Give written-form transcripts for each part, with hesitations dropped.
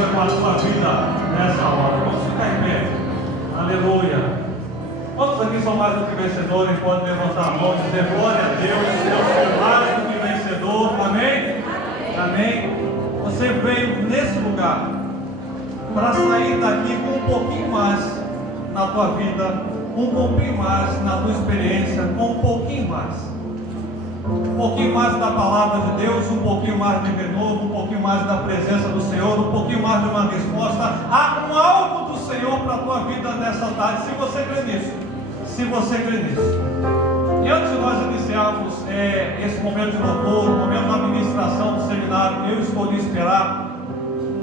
presença com a tua vida nessa hora. Vamos ficar em pé. Aleluia. Quantos aqui são mais do que vencedores? Podem levantar a mão e dizer glória a Deus. Eu sou mais do que vencedor. Amém? Amém. Você veio nesse lugar para sair daqui com um pouquinho mais na tua vida, um pouquinho mais na tua experiência, com um pouquinho mais. Um pouquinho mais da palavra de Deus, um pouquinho mais de renovo, um pouquinho mais da presença do Senhor, um pouquinho mais de uma resposta. Há um algo do Senhor para a tua vida nessa tarde, se você crê nisso. Se você crê nisso. E antes de nós iniciarmos esse momento de louvor, o momento da ministração do seminário, eu escolhi esperar.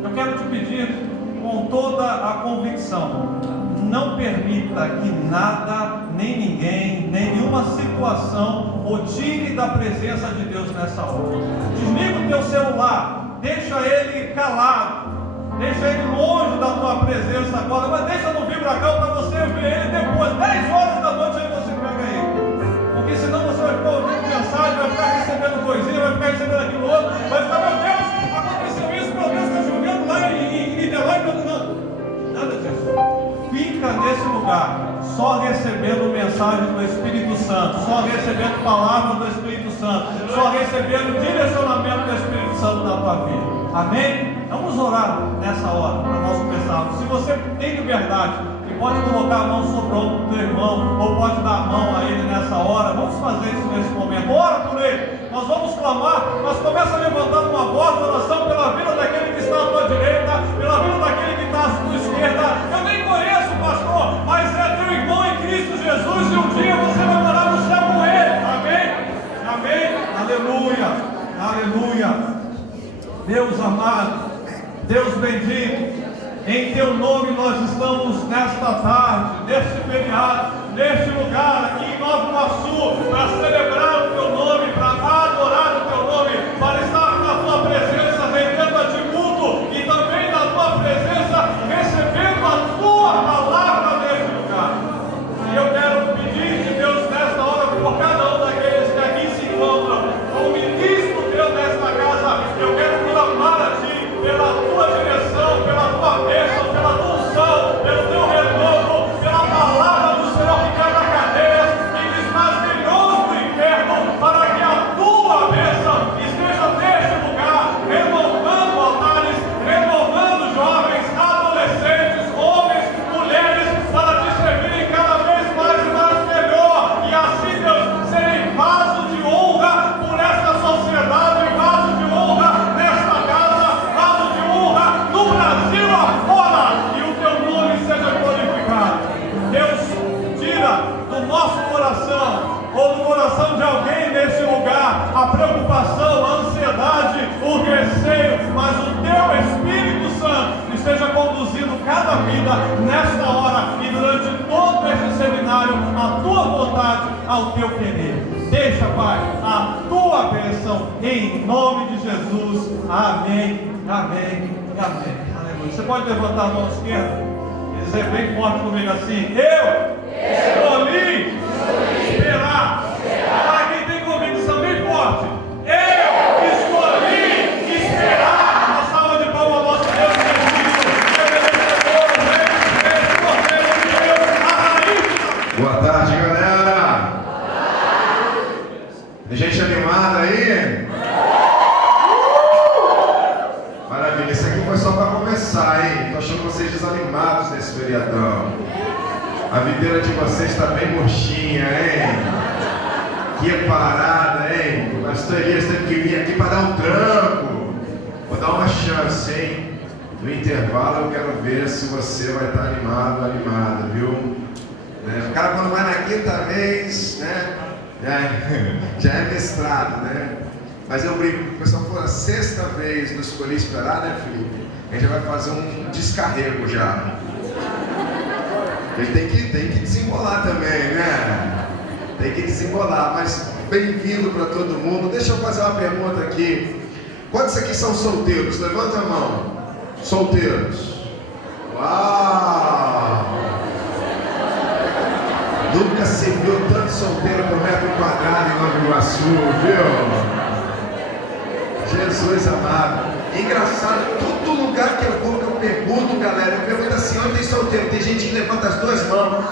Eu quero te pedir com toda a convicção: não permita que nada, nem ninguém, nem nenhuma situação o tire da presença de Deus nessa hora. Desliga o teu celular, deixa ele calado, deixa ele longe da tua presença agora, mas deixa no vibracão para você ver ele depois, 10 horas da noite, aí você pega ele. Porque senão você vai ficar ouvindo mensagem, vai ficar recebendo coisinha, vai ficar recebendo aquilo outro, vai ficar, meu Deus, aconteceu isso, meu Deus, está chovendo lá em Niterói, não. Nada disso. Fica nesse lugar, só recebendo mensagem do Espírito Santo, só recebendo palavras do Espírito Santo, só recebendo direcionamento do Espírito Santo na tua vida. Amém? Vamos orar nessa hora, para nós começarmos. Se você tem liberdade e pode colocar a mão sobre o ombro do teu irmão, ou pode dar a mão a ele nessa hora, vamos fazer isso nesse momento. Ora por ele. Nós vamos clamar, mas começa levantando uma voz de oração pela vida daquele que está à tua direita, pela vida daquele que está à tua esquerda. Eu nem conheço, pastor, mas é teu irmão em Cristo Jesus, e um dia você vai morar no céu com ele. Amém? Amém? Aleluia. Aleluia. Deus amado, Deus bendito, em teu nome nós estamos nesta tarde, neste feriado, neste lugar aqui em Nova Iguaçu, para celebrar o teu nome, para adorar o teu nome, para estar na tua presença, rendendo a ti culto, e também na tua presença, recebendo a tua palavra neste lugar. E eu quero pedir de Deus nesta hora, por cada um daqueles que aqui se encontram, como ministro teu nesta casa, eu quero clamar a ti, pela tua direção, pela tua bênção, pela tua unção, pelo teu renovo, pela palavra do Senhor que quebra cadeias e desmascarou do inferno, para que a tua bênção esteja neste lugar, renovando altares, renovando jovens, adolescentes, homens, mulheres, para te servirem cada vez mais e mais melhor, e assim, Deus, serem vaso de honra por esta sociedade, vaso de honra nesta casa, vaso de honra no Brasil afora, e o teu nome seja glorificado. Deus, tira do nosso coração, ou do coração de alguém nesse lugar, a preocupação, a ansiedade, o receio, mas o teu Espírito Santo esteja conduzindo cada vida nesta hora e durante todo esse seminário, a tua vontade, ao teu querer. Deixa, Pai, a tua bênção em nome de Jesus. Amém, amém, amém. Aleluia. Você pode levantar a mão esquerda e dizer bem forte comigo assim: eu escolhi esperar. Para quem tem convicção bem forte, eu escolhi esperar. Uma salva de palmas ao nosso Deus Deus. Boa tarde, galera. Tem gente animada aí? Maravilha, isso aqui foi só para começar, hein? Tô achando vocês desanimados nesse feriadão. A videira de vocês está bem murchinha, hein? Que parada, hein? O pastor Elias teve que vir aqui para dar um tranco. Vou dar uma chance, hein? No intervalo eu quero ver se você vai estar animado, animada, viu? O cara quando vai na quinta vez, né? Já é mestrado, né? Mas eu brinco, o pessoal for a sexta vez no Escolhi Esperar, né, Felipe? A gente já vai fazer um descarrego já. Ele tem que desembolar também, né? Tem que desembolar, mas bem-vindo para todo mundo. Deixa eu fazer uma pergunta aqui. Quantos aqui são solteiros? Levanta a mão. Solteiros. Uau! Nunca se viu tanto solteiro por metro quadrado em Nova Iguaçu, viu? Jesus amado. Engraçado, todo lugar que eu vou, que eu pergunto, galera, eu pergunto assim, onde tem solteiro? Tem gente que levanta as duas mãos.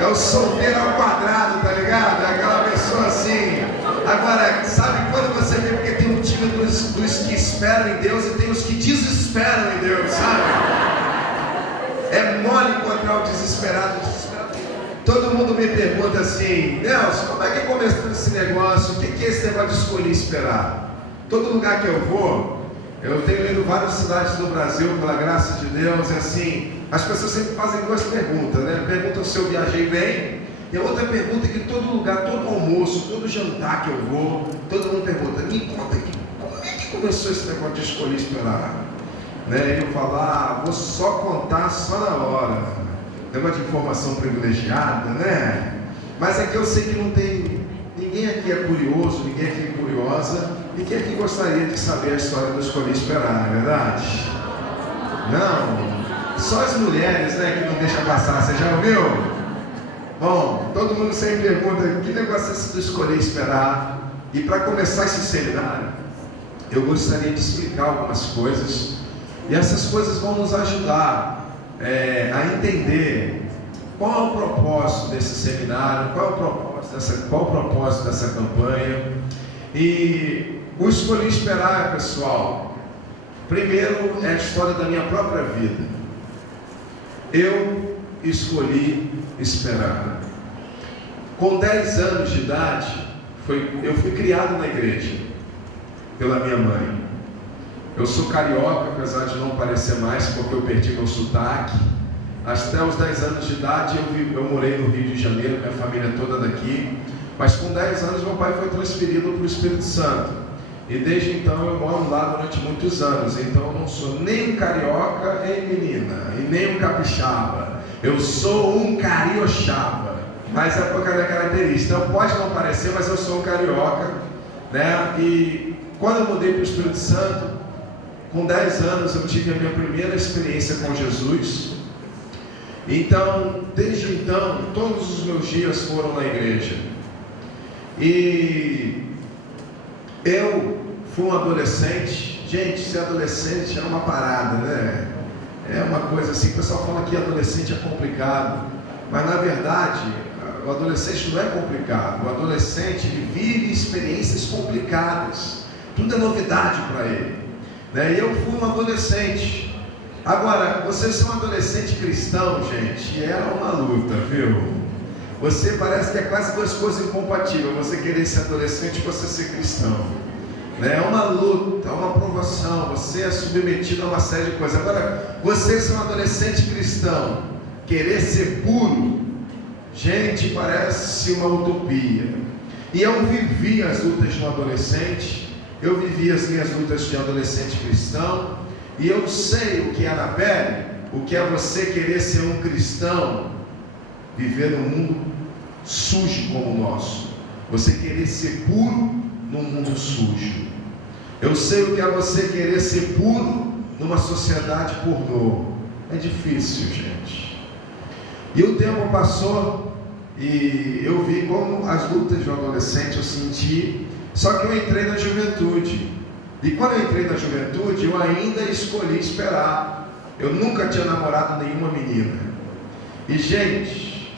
É o solteiro ao quadrado, tá ligado? É aquela pessoa assim. Agora, sabe quando você vê, porque tem um time dos que esperam em Deus e tem os que desesperam em Deus, sabe? É mole encontrar o desesperado. Todo mundo me pergunta assim, Nelson, como é que começou esse negócio? O que é esse negócio de escolher esperar? Todo lugar que eu vou, eu tenho ido várias cidades do Brasil, pela graça de Deus, e assim, as pessoas sempre fazem duas perguntas, né? Perguntam se eu viajei bem, e a outra pergunta é que todo lugar, todo almoço, todo jantar que eu vou, todo mundo pergunta, me conta aqui, como é que começou esse negócio de escolher esperar? Né? Eu falar, vou só contar só na hora. Negócio de informação privilegiada, né? Mas aqui eu sei que não tem, ninguém aqui é curioso, ninguém aqui é curiosa, ninguém aqui gostaria de saber a história do escolher esperar, não é verdade? Não, só as mulheres, né, que não deixam passar, você já ouviu? Bom, todo mundo sempre pergunta, que negócio é esse do escolher esperar? E para começar esse seminário, eu gostaria de explicar algumas coisas, e essas coisas vão nos ajudar a entender qual é o propósito desse seminário, qual é o propósito dessa campanha. E o escolher esperar, pessoal, primeiro é a história da minha própria vida. Eu escolhi esperar. Com 10 anos de idade, eu fui criado na igreja pela minha mãe. Eu sou carioca, apesar de não parecer mais, porque eu perdi meu sotaque. Até os 10 anos de idade eu morei no Rio de Janeiro, minha família toda daqui. Mas com 10 anos meu pai foi transferido para o Espírito Santo. E desde então eu moro lá durante muitos anos. Então eu não sou nem um carioca, menina, e nem um capixaba. Eu sou um carioxaba. Mas é por causa da característica. Então pode não parecer, mas eu sou um carioca, né? E quando eu mudei para o Espírito Santo, com 10 anos eu tive a minha primeira experiência com Jesus. Então, desde então, todos os meus dias foram na igreja. E eu fui um adolescente. Gente, ser adolescente é uma parada, né? É uma coisa assim, o pessoal fala que adolescente é complicado. Mas na verdade, o adolescente não é complicado. O adolescente ele vive experiências complicadas. Tudo é novidade para ele. E eu fui um adolescente. Agora, você ser um adolescente cristão, gente, era uma luta, viu? Você parece que é quase duas coisas incompatíveis. Você querer ser adolescente e você ser cristão. É uma luta, é uma provação. Você é submetido a uma série de coisas. Agora, você ser um adolescente cristão, querer ser puro, gente, parece uma utopia. E eu vivi as lutas de um adolescente. Eu vivi as minhas lutas de adolescente cristão, e eu sei o que é na pele, o que é você querer ser um cristão, viver num mundo sujo como o nosso, você querer ser puro num mundo sujo. Eu sei o que é você querer ser puro numa sociedade pornô. É difícil, gente. E o tempo passou, e eu vi como as lutas de um adolescente eu senti. Só que eu entrei na juventude. E quando eu entrei na juventude, eu ainda escolhi esperar. Eu nunca tinha namorado nenhuma menina. E, gente,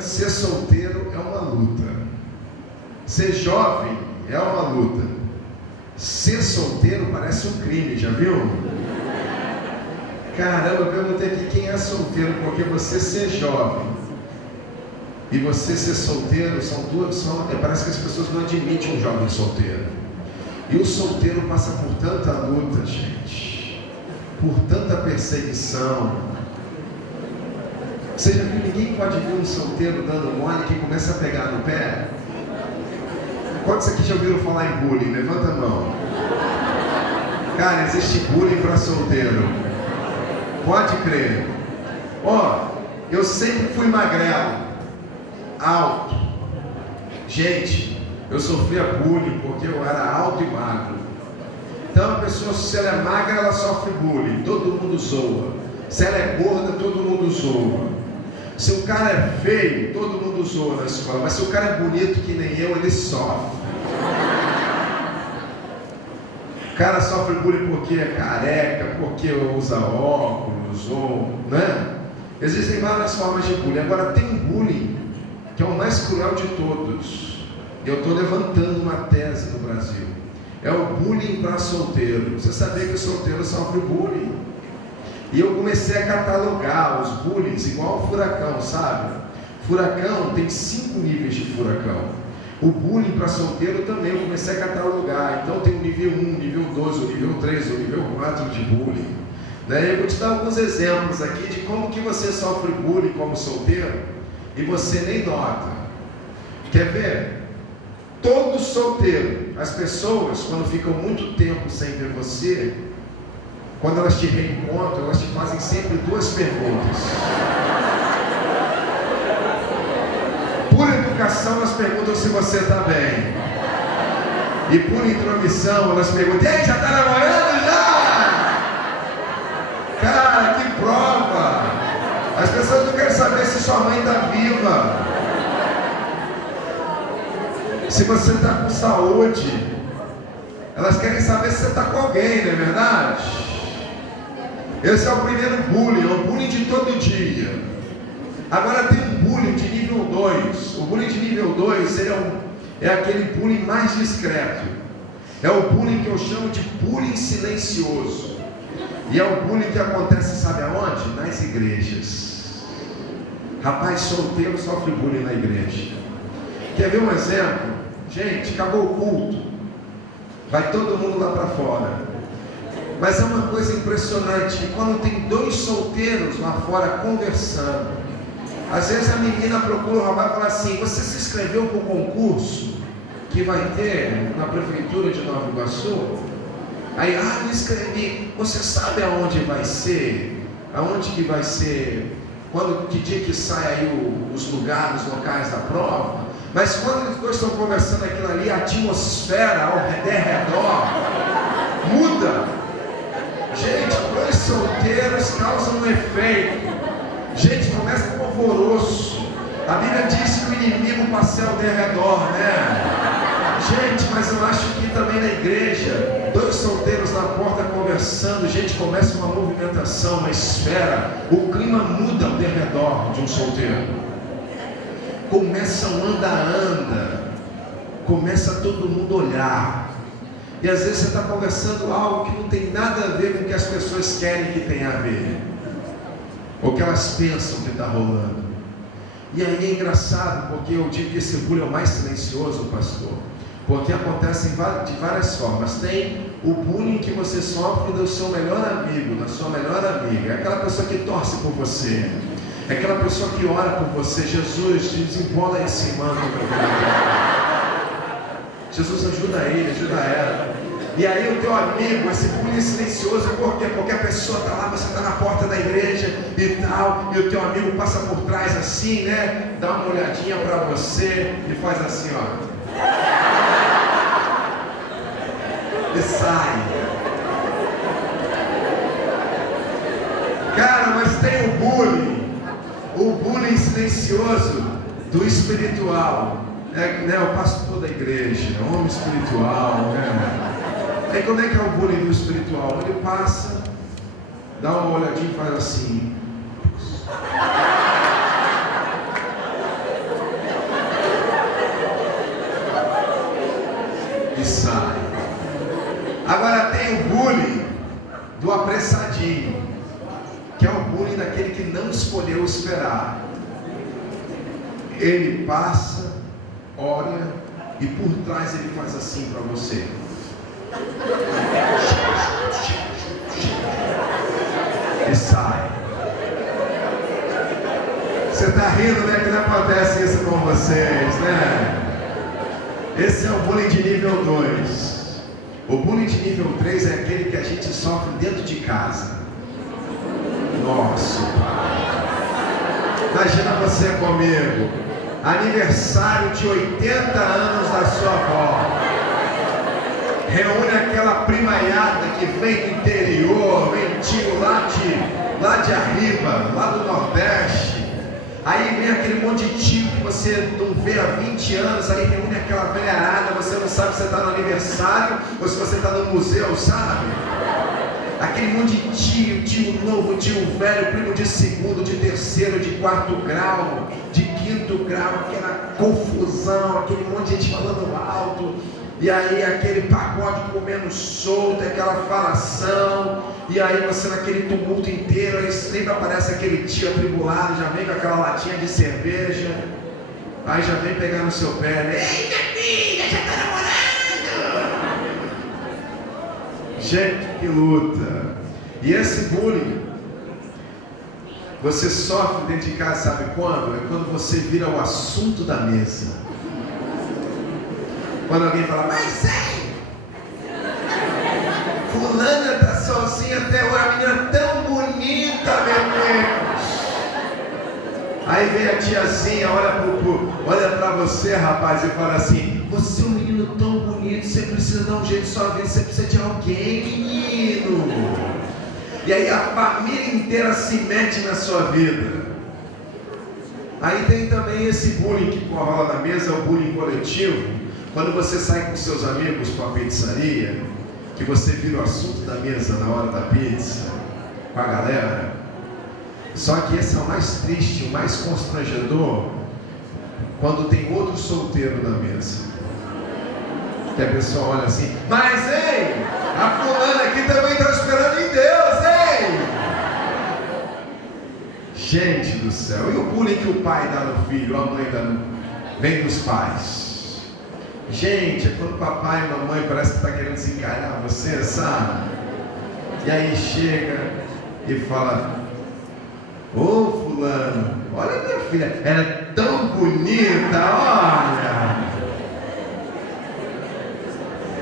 ser solteiro é uma luta. Ser jovem é uma luta. Ser solteiro parece um crime, já viu? Caramba, eu perguntei aqui quem é solteiro, porque você ser jovem e você ser solteiro parece que as pessoas não admitem um jovem solteiro. E o solteiro passa por tanta luta, gente, por tanta perseguição. Você já viu, ninguém pode ver um solteiro dando mole que começa a pegar no pé? Quantos aqui já ouviram falar em bullying? Levanta a mão. Cara, existe bullying para solteiro. Pode crer. Eu sempre fui magrelo, alto. Gente, eu sofria bullying porque eu era alto e magro. Então a pessoa, se ela é magra, ela sofre bullying, todo mundo zoa. Se ela é gorda, todo mundo zoa. Se o cara é feio, todo mundo zoa na escola, mas se o cara é bonito que nem eu, ele sofre. O cara sofre bullying porque é careca, porque usa óculos, ou, né? Existem várias formas de bullying. Agora tem um bullying que é o mais cruel de todos. Eu estou levantando uma tese no Brasil. É o bullying para solteiro. Você sabia que o solteiro sofre bullying? E eu comecei a catalogar os bullies igual ao furacão, sabe? Furacão tem 5 níveis de furacão. O bullying para solteiro também eu comecei a catalogar. Então tem o nível 1, nível 2, o nível 3, o nível 4 de bullying. Eu vou te dar alguns exemplos aqui de como que você sofre bullying como solteiro e você nem nota. Quer ver? Todo solteiro, as pessoas quando ficam muito tempo sem ver você, quando elas te reencontram, elas te fazem sempre 2 perguntas. Por educação, elas perguntam se você está bem. E por intromissão, elas perguntam: ei, já está namorando já? Cara, que prova! As pessoas não querem saber se sua mãe está viva, se você está com saúde. Elas querem saber se você está com alguém, não é verdade? Esse é o primeiro bullying, é o bullying de todo dia. Agora tem um bullying de nível 2. O bullying de nível 2 é aquele bullying mais discreto. É o bullying que eu chamo de bullying silencioso. E é o bullying que acontece, sabe aonde? Nas igrejas. Rapaz, solteiro sofre bullying na igreja. Quer ver um exemplo? Gente, acabou o culto, vai todo mundo lá para fora. Mas é uma coisa impressionante que quando tem 2 solteiros lá fora conversando, às vezes a menina procura o rapaz e fala assim: você se inscreveu para o concurso que vai ter na prefeitura de Nova Iguaçu? Aí, me inscrevi. Você sabe aonde vai ser? Aonde que vai ser? Que dia que sai aí os lugares, os locais da prova? Mas quando eles dois estão conversando aquilo ali, a atmosfera ao redor muda. Gente, 2 solteiros causam um efeito. Gente, começa com alvoroço. A Bíblia diz que o inimigo passa ao derredor, né? Gente, mas eu acho que também na igreja, 2 solteiros na porta conversando, gente, começa uma movimentação, uma esfera. O clima muda ao derredor de um solteiro. Começa um anda-anda, começa todo mundo olhar, e às vezes você está conversando algo que não tem nada a ver com o que as pessoas querem que tenha a ver, ou que elas pensam que está rolando. E aí é engraçado, porque eu digo que esse bullying é o mais silencioso, pastor, porque acontece de várias formas. Tem o bullying que você sofre do seu melhor amigo, da sua melhor amiga, é aquela pessoa que torce por você, é aquela pessoa que ora por você. Jesus, desembola esse manto, meu Deus. Jesus, ajuda ele, ajuda ela. E aí o teu amigo, esse bullying silencioso, por quê? Porque a pessoa está lá, você está na porta da igreja e tal, e o teu amigo passa por trás assim, né? Dá uma olhadinha para você e faz assim, ó. E sai. Cara, mas tem o bullying silencioso do espiritual, né? O pastor da igreja, homem espiritual, né? Aí como é que é o bullying do espiritual? Ele passa, dá uma olhadinha e faz assim. E sai. Agora tem o bullying do apressadinho, que é o bullying daquele que não escolheu esperar. Ele passa, olha e por trás ele faz assim para você. E sai. Você está rindo, né? Que não acontece isso com vocês, né? Esse é o bullying de nível 2. O bullying de nível 3 é aquele que a gente sofre dentro de casa. Nosso Pai. Imagina você comigo, aniversário de 80 anos da sua avó. Reúne aquela primaiada que vem do interior, vem tio lá de Arriba, lá do Nordeste. Aí vem aquele monte de tio que você não vê há 20 anos, aí reúne aquela velharada, você não sabe se você está no aniversário ou se você está no museu, sabe? Aquele monte de tio novo, tio velho, primo de segundo, de terceiro, de quarto grau, de quinto grau, aquela confusão, aquele monte de gente falando alto, e aí aquele pagode comendo solto, aquela falação, e aí você naquele tumulto inteiro, aí sempre aparece aquele tio atribulado, já vem com aquela latinha de cerveja, aí já vem pegar no seu pé, né? Ei, minha filha, já tá namorando! Gente, que luta! E esse bullying, você sofre dentro de casa, sabe quando? É quando você vira o assunto da mesa. Quando alguém fala, mas ei, fulana tá sozinha até hoje, a menina tão bonita, meu Deus. Aí vem a tiazinha, olha pra você, rapaz, e fala assim, você é um menino tão bonito, você precisa dar um jeito de sua vida, você precisa de alguém, menino. E aí a família inteira se mete na sua vida. Aí tem também esse bullying que rola na mesa, o bullying coletivo. Quando você sai com seus amigos para a pizzaria, que você vira o assunto da mesa na hora da pizza, com a galera. Só que esse é o mais triste, o mais constrangedor, quando tem outro solteiro na mesa. Que a pessoa olha assim, mas ei, a fulana aqui também está esperando em Deus, hein? Gente do céu, e o bullying que o pai dá no filho, a mãe dá no... vem dos pais. Gente, é quando papai e mamãe parece que está querendo desencalhar você, sabe? E aí chega e fala, ô fulano, olha minha filha, ela é tão bonita, olha.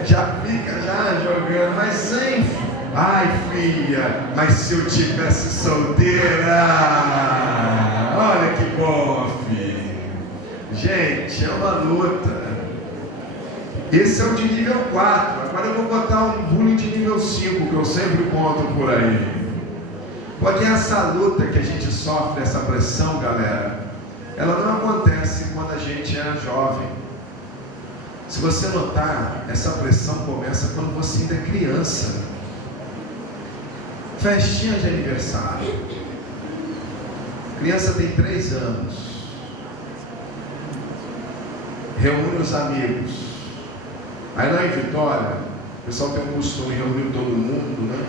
Já fica já jogando, mas hein, ai filha, mas se eu tivesse solteira, olha que bom, filho. Gente, é uma luta. Esse é o de nível 4, agora eu vou botar um bullying de nível 5, que eu sempre conto por aí. Porque essa luta que a gente sofre, essa pressão, galera, ela não acontece quando a gente é jovem. Se você notar, essa pressão começa quando você ainda é criança. Festinha de aniversário. Criança tem 3 anos. Reúne os amigos. Aí lá em Vitória, o pessoal tem um costume de reunir todo mundo, né?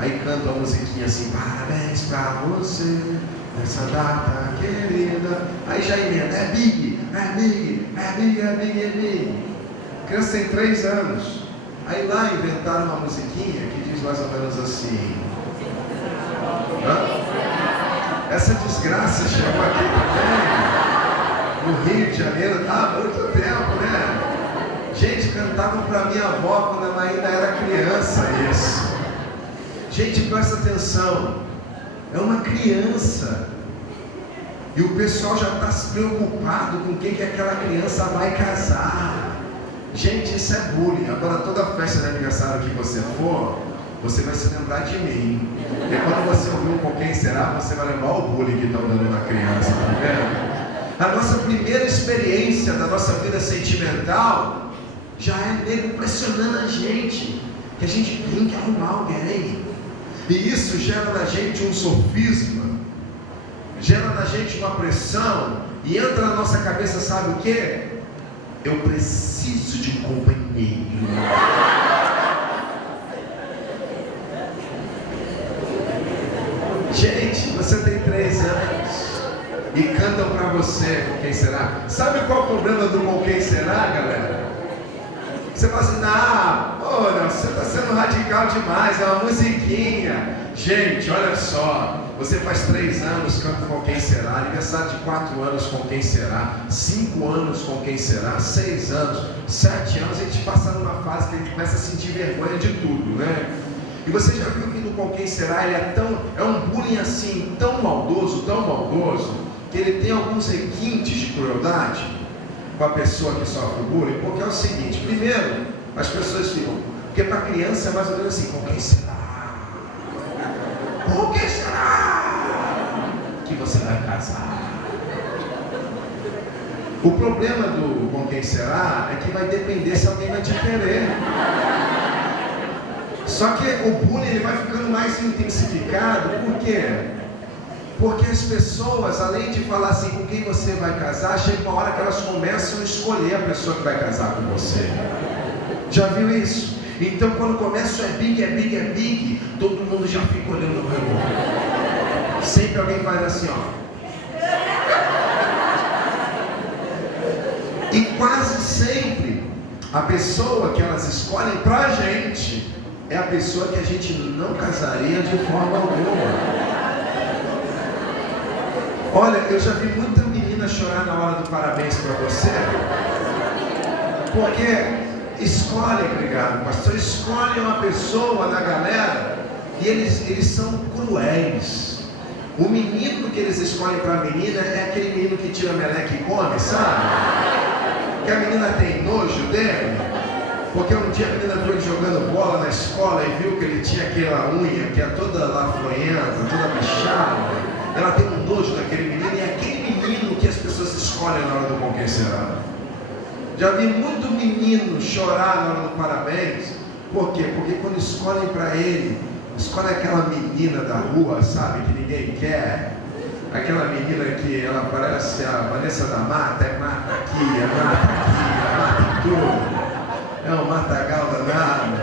Aí canta uma musiquinha assim, parabéns pra você, nessa data querida. Aí já emenda, é Big, é Big, é Big, é Big, é Big. A criança tem 3 anos. Aí lá inventaram uma musiquinha que diz mais ou menos assim. Hã? Essa desgraça chegou aqui também, no Rio de Janeiro, há muito tempo, né? Gente, cantavam para minha avó quando ela ainda era criança isso. Gente, presta atenção. É uma criança. E o pessoal já está se preocupado com quem que aquela criança vai casar. Gente, isso é bullying. Agora toda festa de aniversário que você for, você vai se lembrar de mim. E quando você ouvir um Com Quem Será, você vai lembrar o bullying que estão dando na criança, tá vendo? A nossa primeira experiência da nossa vida sentimental já é nego pressionando a gente, que a gente tem que arrumar alguém. E isso gera na gente um sofisma, gera na gente uma pressão, e entra na nossa cabeça, sabe o que? Eu preciso de um companheiro. Gente, você tem 3 anos e cantam pra você Com Quem Será. Sabe qual é o problema do Com Quem Será, galera? Você fala assim, não, você está sendo radical demais, é uma musiquinha. Gente, olha só, você faz 3 anos, canta Com Quem Será, aniversário de 4 anos, Com Quem Será, 5 anos, Com Quem Será, 6 anos, 7 anos, a gente passa numa fase que a gente começa a sentir vergonha de tudo, né? E você já viu que no Com Quem Será, ele é um bullying assim, tão maldoso, que ele tem alguns requintes de crueldade com a pessoa que sofre bullying, porque é o seguinte, primeiro, as pessoas ficam, porque para criança é mais ou menos assim, com quem será? Com quem será que você vai casar? O problema do com quem será é que vai depender se alguém vai te querer. Só que o bullying ele vai ficando mais intensificado. Por quê? Porque as pessoas, além de falar assim com quem você vai casar, chega uma hora que elas começam a escolher a pessoa que vai casar com você. Já viu isso? Então quando começa é big, todo mundo já fica olhando no relógio. Sempre alguém faz assim, ó. E quase sempre a pessoa que elas escolhem pra gente é a pessoa que a gente não casaria de forma alguma. Olha, eu já vi muita menina chorar na hora do parabéns para você, porque escolhem, obrigado pastor, escolhem uma pessoa da galera e eles são cruéis. O menino que eles escolhem para a menina é aquele menino que tira meleca e come, sabe? Que a menina tem nojo dele, porque um dia a menina viu ele jogando bola na escola e viu que ele tinha aquela unha que é toda lafanhenta, toda bichada. Ela tem um nojo daquele menino e é aquele menino que as pessoas escolhem na hora do com quem será. Já vi muito menino chorar na hora do parabéns. Por quê? Porque quando escolhem para ele, escolhem aquela menina da rua, sabe, que ninguém quer. Aquela menina que ela parece a Vanessa da Mata, é mata aqui, é mata tudo. É um matagal danado.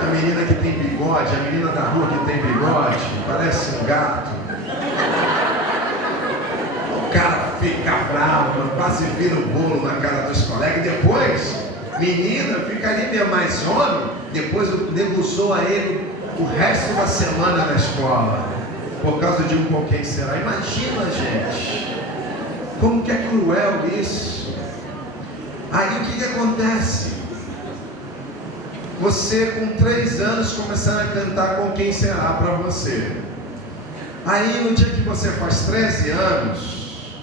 A menina que tem bigode, a menina da rua que tem bigode, parece um gato. O cara fica bravo, quase vira o bolo na cara dos colegas. E depois, menina fica ali mesmo, mais homem, depois degustou a ele o resto da semana na escola. Por causa de um com quem será. Imagina, gente, como que é cruel isso. Aí o que acontece? Você com 3 anos começando a cantar com quem será para você. Aí no dia que você faz 13 anos,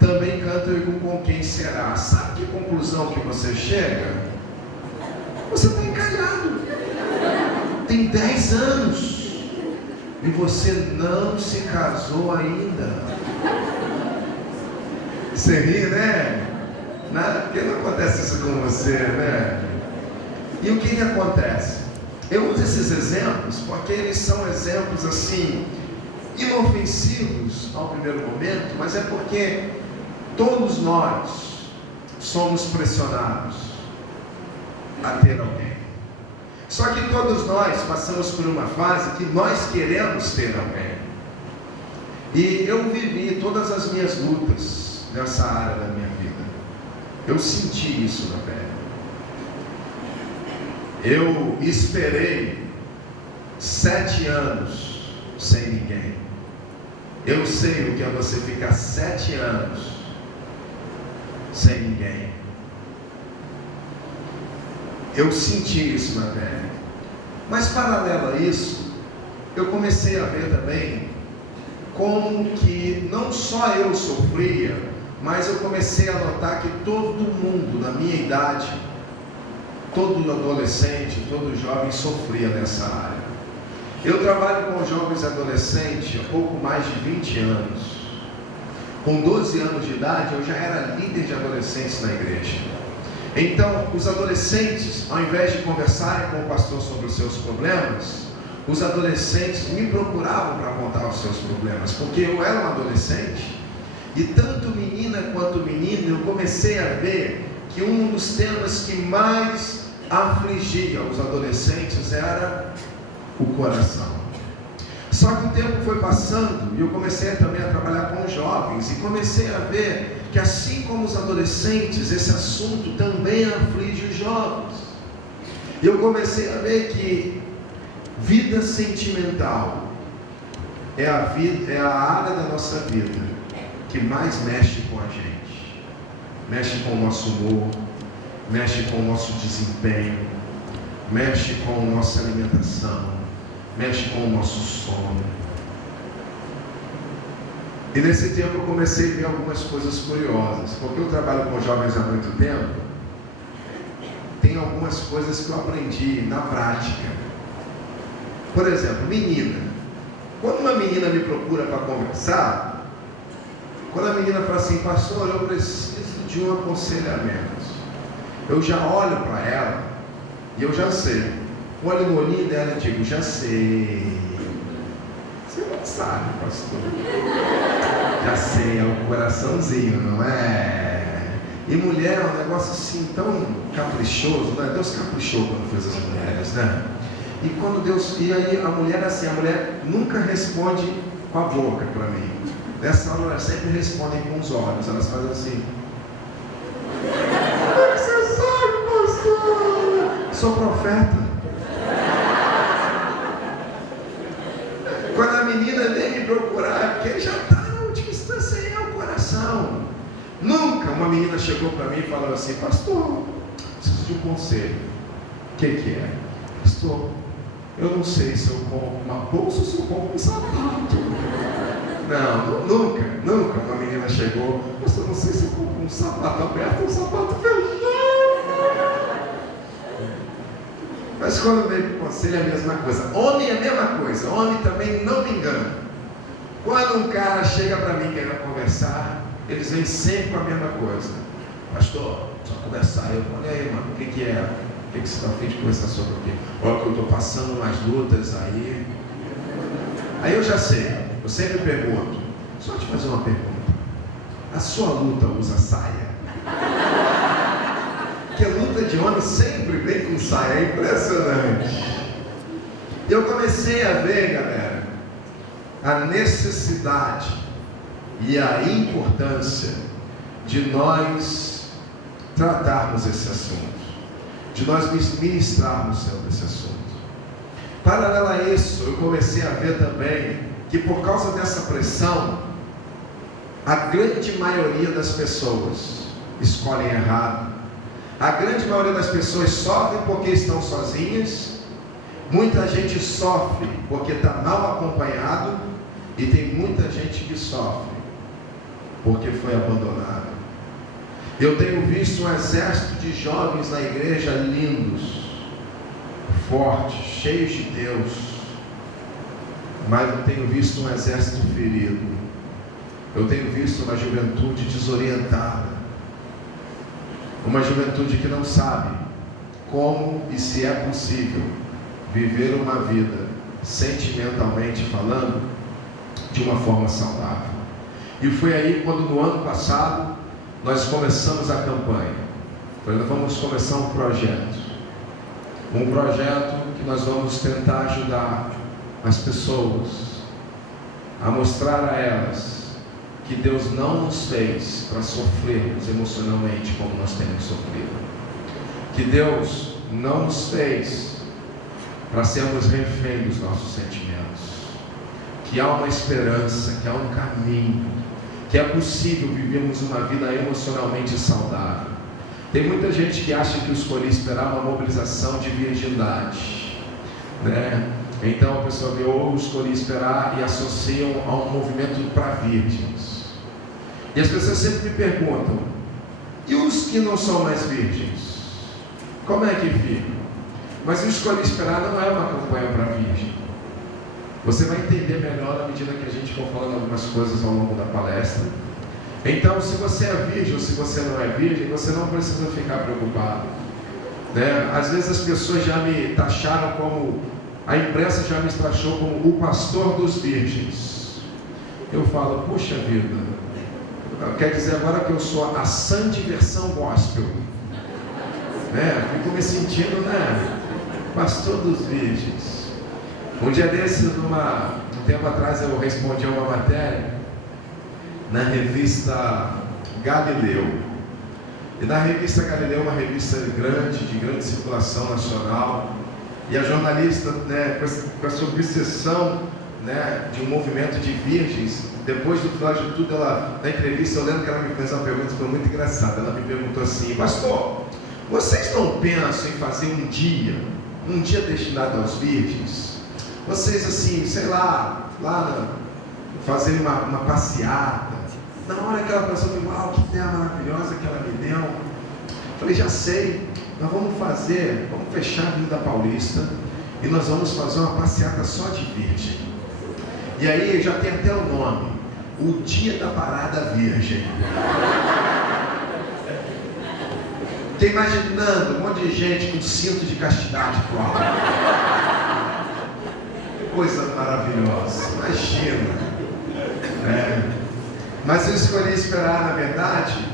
também canta com quem será. Sabe que conclusão que você chega? Você está encalhado. Tem 10 anos. E você não se casou ainda. Você ri, né? Nada, porque não acontece isso com você, né? E o que acontece? Eu uso esses exemplos porque eles são exemplos assim, inofensivos ao primeiro momento, mas é porque todos nós somos pressionados a ter alguém. Só que todos nós passamos por uma fase que nós queremos ter alguém. E eu vivi todas as minhas lutas nessa área da minha vida. Eu senti isso na pele. Eu esperei 7 anos sem ninguém. Eu sei o que é você ficar 7 anos sem ninguém. Eu senti isso na pele. Mas paralelo a isso, eu comecei a ver também como que não só eu sofria, mas eu comecei a notar que todo mundo na minha idade, todo adolescente, todo jovem sofria nessa área. Eu trabalho com jovens adolescentes há pouco mais de 20 anos. Com 12 anos de idade, eu já era líder de adolescentes na igreja. Então, os adolescentes, ao invés de conversarem com o pastor sobre os seus problemas, os adolescentes me procuravam para contar os seus problemas, porque eu era um adolescente, e tanto menina quanto menino, eu comecei a ver que um dos temas que mais afligia os adolescentes era o coração. Só que o tempo foi passando e eu comecei também a trabalhar com jovens e comecei a ver que assim como os adolescentes, esse assunto também aflige os jovens. E eu comecei a ver que vida sentimental é a área da nossa vida que mais mexe com a gente. Mexe com o nosso humor, mexe com o nosso desempenho, mexe com a nossa alimentação, mexe com o nosso sono. E nesse tempo eu comecei a ver algumas coisas curiosas, porque eu trabalho com jovens há muito tempo. Tem algumas coisas que eu aprendi na prática. Por exemplo, menina. Quando uma menina me procura para conversar, Quando a menina fala assim, pastor, eu preciso de um aconselhamento, eu já olho para ela e eu já sei. Olho no olhinho dela e digo, já sei. Você não sabe, pastor. Já sei, é o coraçãozinho, não é? E mulher é um negócio assim tão caprichoso, né? Deus caprichou quando fez as mulheres, né? E quando Deus, e aí a mulher assim, a mulher nunca responde com a boca para mim. Nessa hora elas sempre respondem com os olhos, elas fazem assim. Como é que você sabe, pastor? Sou profeta. Quando a menina vem me procurar, é porque já está na última instância, aí é o coração. Nunca uma menina chegou para mim e falou assim, pastor, preciso de um conselho. O que é? Pastor, eu não sei se eu compro uma bolsa ou se eu compro um sapato. Não, nunca uma menina chegou, pastor, não sei se eu compro um sapato aberto ou um sapato fechado. Mas quando vem para o conselho é a mesma coisa. Homem é a mesma coisa. Homem também não me engana. Quando um cara chega para mim querendo conversar, eles vêm sempre com a mesma coisa. Pastor, só conversar. Eu falei, aí, mano, o que é? O que você está a fim de conversar sobre o quê? Olha que eu estou passando umas lutas aí. Aí eu já sei. Eu sempre pergunto. Só te fazer uma pergunta. A sua luta usa saia? Porque a luta de homem sempre vem com saia, é impressionante. E eu comecei a ver, galera, a necessidade e a importância de nós tratarmos esse assunto, de nós ministrarmos sobre esse assunto. Paralelo a isso, eu comecei a ver também que por causa dessa pressão, a grande maioria das pessoas escolhem errado. A grande maioria das pessoas sofrem porque estão sozinhas. Muita gente sofre porque está mal acompanhado. E tem muita gente que sofre porque foi abandonada. Eu tenho visto um exército de jovens na igreja lindos, fortes, cheios de Deus. Mas eu tenho visto um exército ferido. Eu tenho visto uma juventude desorientada. Uma juventude que não sabe como e se é possível viver uma vida, sentimentalmente falando, de uma forma saudável. E foi aí quando no ano passado nós começamos a campanha. Nós vamos começar um projeto que nós vamos tentar ajudar as pessoas a mostrar a elas que Deus não nos fez para sofrermos emocionalmente como nós temos sofrido. Que Deus não nos fez para sermos refém dos nossos sentimentos. Que há uma esperança, que há um caminho, que é possível vivermos uma vida emocionalmente saudável. Tem muita gente que acha que eu escolhi esperar uma mobilização de virgindade, né? Então a pessoa vê, ou escolhi esperar e associam a um movimento para virgens. E as pessoas sempre me perguntam, e os que não são mais virgens? Como é que ficam? Mas o escolhi esperar não é uma campanha para virgem. Você vai entender melhor à medida que a gente for falando algumas coisas ao longo da palestra. Então, se você é virgem ou se você não é virgem, você não precisa ficar preocupado, né? Às vezes as pessoas já me taxaram como, a imprensa já me taxou como o pastor dos virgens. Eu falo, puxa vida, quer dizer agora que eu sou a Sandy versão gospel, né? Fico me sentindo, né? Pastor dos virgens. Um dia desse, um tempo atrás, eu respondi a uma matéria na revista Galileu. E na revista Galileu, uma revista grande, de grande circulação nacional, e a jornalista, né, com essa obsessão, né, de um movimento de virgens, depois do final de tudo, na entrevista, eu lembro que ela me fez uma pergunta que foi muito engraçada. Ela me perguntou assim, pastor, vocês não pensam em fazer um dia destinado aos virgens? Vocês assim, sei lá fazer uma passeata. Na hora que ela pensou, uau, que ideia maravilhosa que ela me deu. Falei, já sei, nós vamos fechar a Avenida Paulista e nós vamos fazer uma passeata só de virgem. E aí já tem até o nome, o dia da parada virgem. Fiquei imaginando um monte de gente com cinto de castidade pro alto. Coisa maravilhosa, imagina. Mas eu escolhi esperar, na verdade,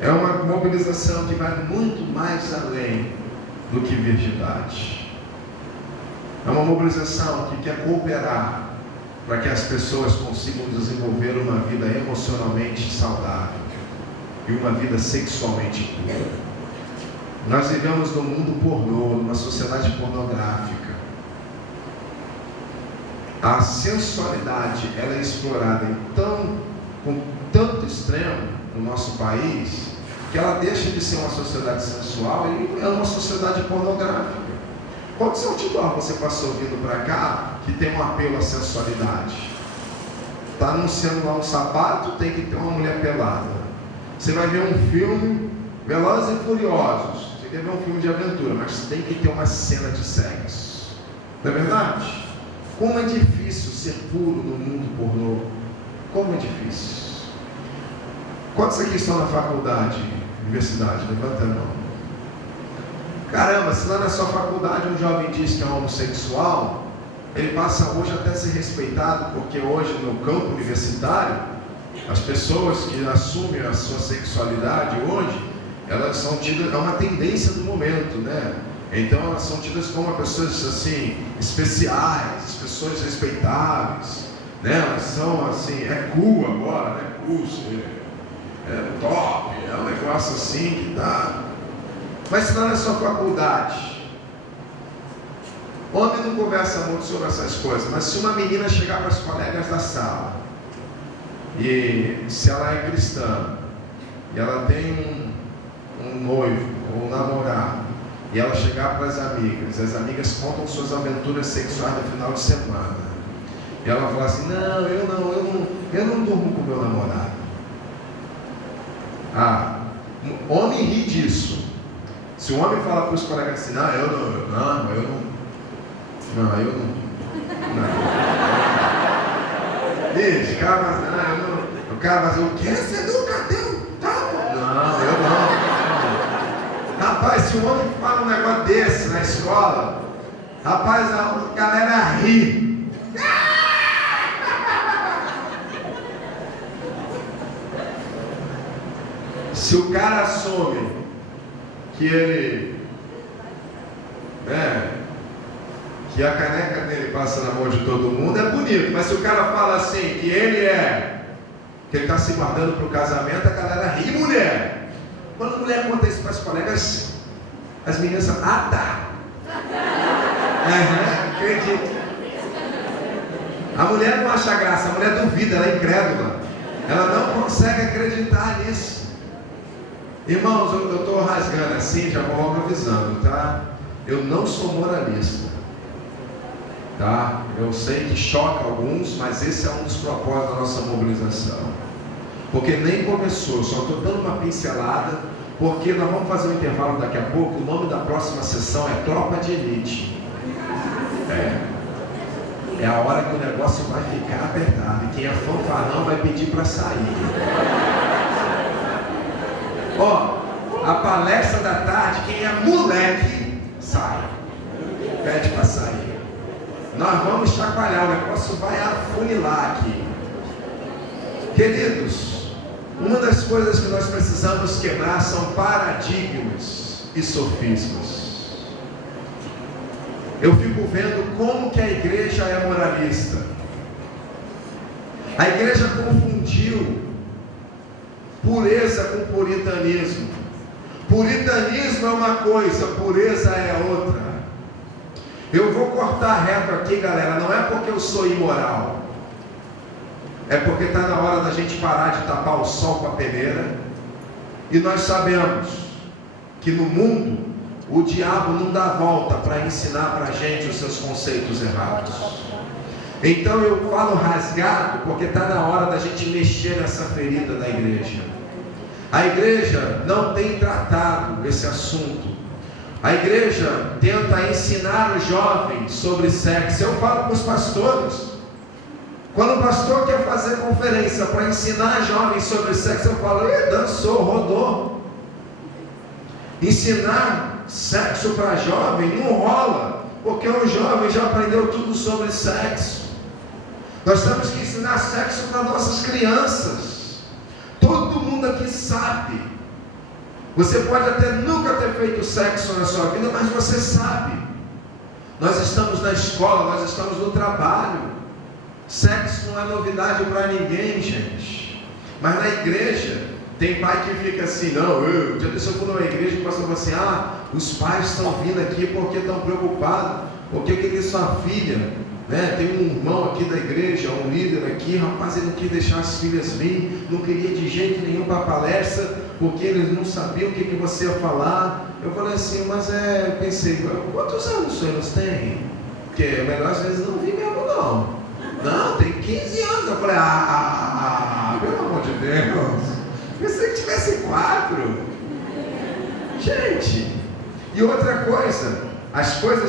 é uma mobilização que vai muito mais além do que virgindade. É uma mobilização que quer cooperar para que as pessoas consigam desenvolver uma vida emocionalmente saudável e uma vida sexualmente pura. Nós vivemos num mundo pornô, numa sociedade pornográfica. A sensualidade, ela é explorada com tanto extremo no nosso país, que ela deixa de ser uma sociedade sensual e é uma sociedade pornográfica. Quantos outdoor você passou vindo para cá que tem um apelo à sensualidade? Está anunciando lá um sapato, tem que ter uma mulher pelada. Você vai ver um filme, Velozes e Furiosos. Você quer ver um filme de aventura, mas tem que ter uma cena de sexo. Não é verdade? Como é difícil ser puro no mundo pornô. Como é difícil. Quantos aqui estão na faculdade, universidade? Levanta a mão. Caramba, se lá na sua faculdade um jovem diz que é homossexual, ele passa hoje até a ser respeitado, porque hoje no campo universitário, as pessoas que assumem a sua sexualidade hoje, elas são tidas, é uma tendência do momento, né? Então elas são tidas como pessoas assim, especiais, pessoas respeitáveis, né? Elas são assim, é cool agora, né? Cool, é top, é um negócio assim que dá. Mas se lá na sua faculdade, homem não conversa muito sobre essas coisas, mas se uma menina chegar para os colegas da sala, e se ela é cristã, e ela tem um noivo, ou um namorado, e ela chegar para as amigas contam suas aventuras sexuais no final de semana, e ela fala assim, eu não durmo com meu namorado. Homem ri disso. Se o homem falar para os colegas assim, eu não. Gente, o cara vai dizer, o que? Você nunca deu? Não, eu não. Rapaz, se o homem fala um negócio desse na escola, rapaz, a galera ri. Se o cara assume que ele, que a caneca dele passa na mão de todo mundo, é bonito, mas se o cara fala assim, que ele está se guardando para o casamento, a galera ri, mulher. Quando a mulher conta isso para as colegas, as meninas falam, tá. Acredito. A mulher não acha graça, a mulher duvida, ela é incrédula. Ela não consegue acreditar nisso. Irmãos, eu estou rasgando assim, já vou logo avisando, tá? Eu não sou moralista, tá? Eu sei que choca alguns, mas esse é um dos propósitos da nossa mobilização. Porque nem começou, só estou dando uma pincelada, porque nós vamos fazer um intervalo daqui a pouco. O nome da próxima sessão é Tropa de Elite. É a hora que o negócio vai ficar apertado, e quem é fanfarrão vai pedir para sair. A palestra da tarde, quem é moleque, sai. Pede para sair. Nós vamos chacoalhar, o negócio vai afunilar aqui. Queridos, uma das coisas que nós precisamos quebrar são paradigmas e sofismas. Eu fico vendo como que a igreja é moralista. A igreja confundiu pureza com puritanismo. Puritanismo é uma coisa, pureza é outra. Eu vou cortar reto aqui, galera, não é porque eu sou imoral, é porque está na hora da gente parar de tapar o sol com a peneira. E nós sabemos que no mundo o diabo não dá volta para ensinar para a gente os seus conceitos errados. Então eu falo rasgado porque está na hora da gente mexer nessa ferida da igreja. A igreja não tem tratado esse assunto. A igreja tenta ensinar os jovens sobre sexo. Eu falo para os pastores, Quando o pastor quer fazer conferência para ensinar jovens sobre sexo, eu falo, dançou, rodou. Ensinar sexo para jovem não rola, porque o jovem já aprendeu tudo sobre sexo. Nós temos que ensinar sexo para nossas crianças. Todo mundo aqui sabe. Você pode até nunca ter feito sexo na sua vida, mas você sabe. Nós estamos na escola, nós estamos no trabalho. Sexo não é novidade para ninguém, gente. Mas na igreja, tem pai que fica assim, não, eu fui numa igreja e o pastor falou assim, os pais estão vindo aqui porque estão preocupados, porque queria sua filha, né? Tem um irmão aqui da igreja, um líder aqui, rapaz, ele não queria deixar as filhas vir, não queria de jeito nenhum para a palestra, porque eles não sabiam o que você ia falar. Eu falei assim, mas pensei, quantos anos eles têm? Porque é melhor às vezes não vir mesmo não. Não, tem 15 anos. Eu falei, pelo amor de Deus, pensei que tivesse 4. Gente, e outra coisa, as coisas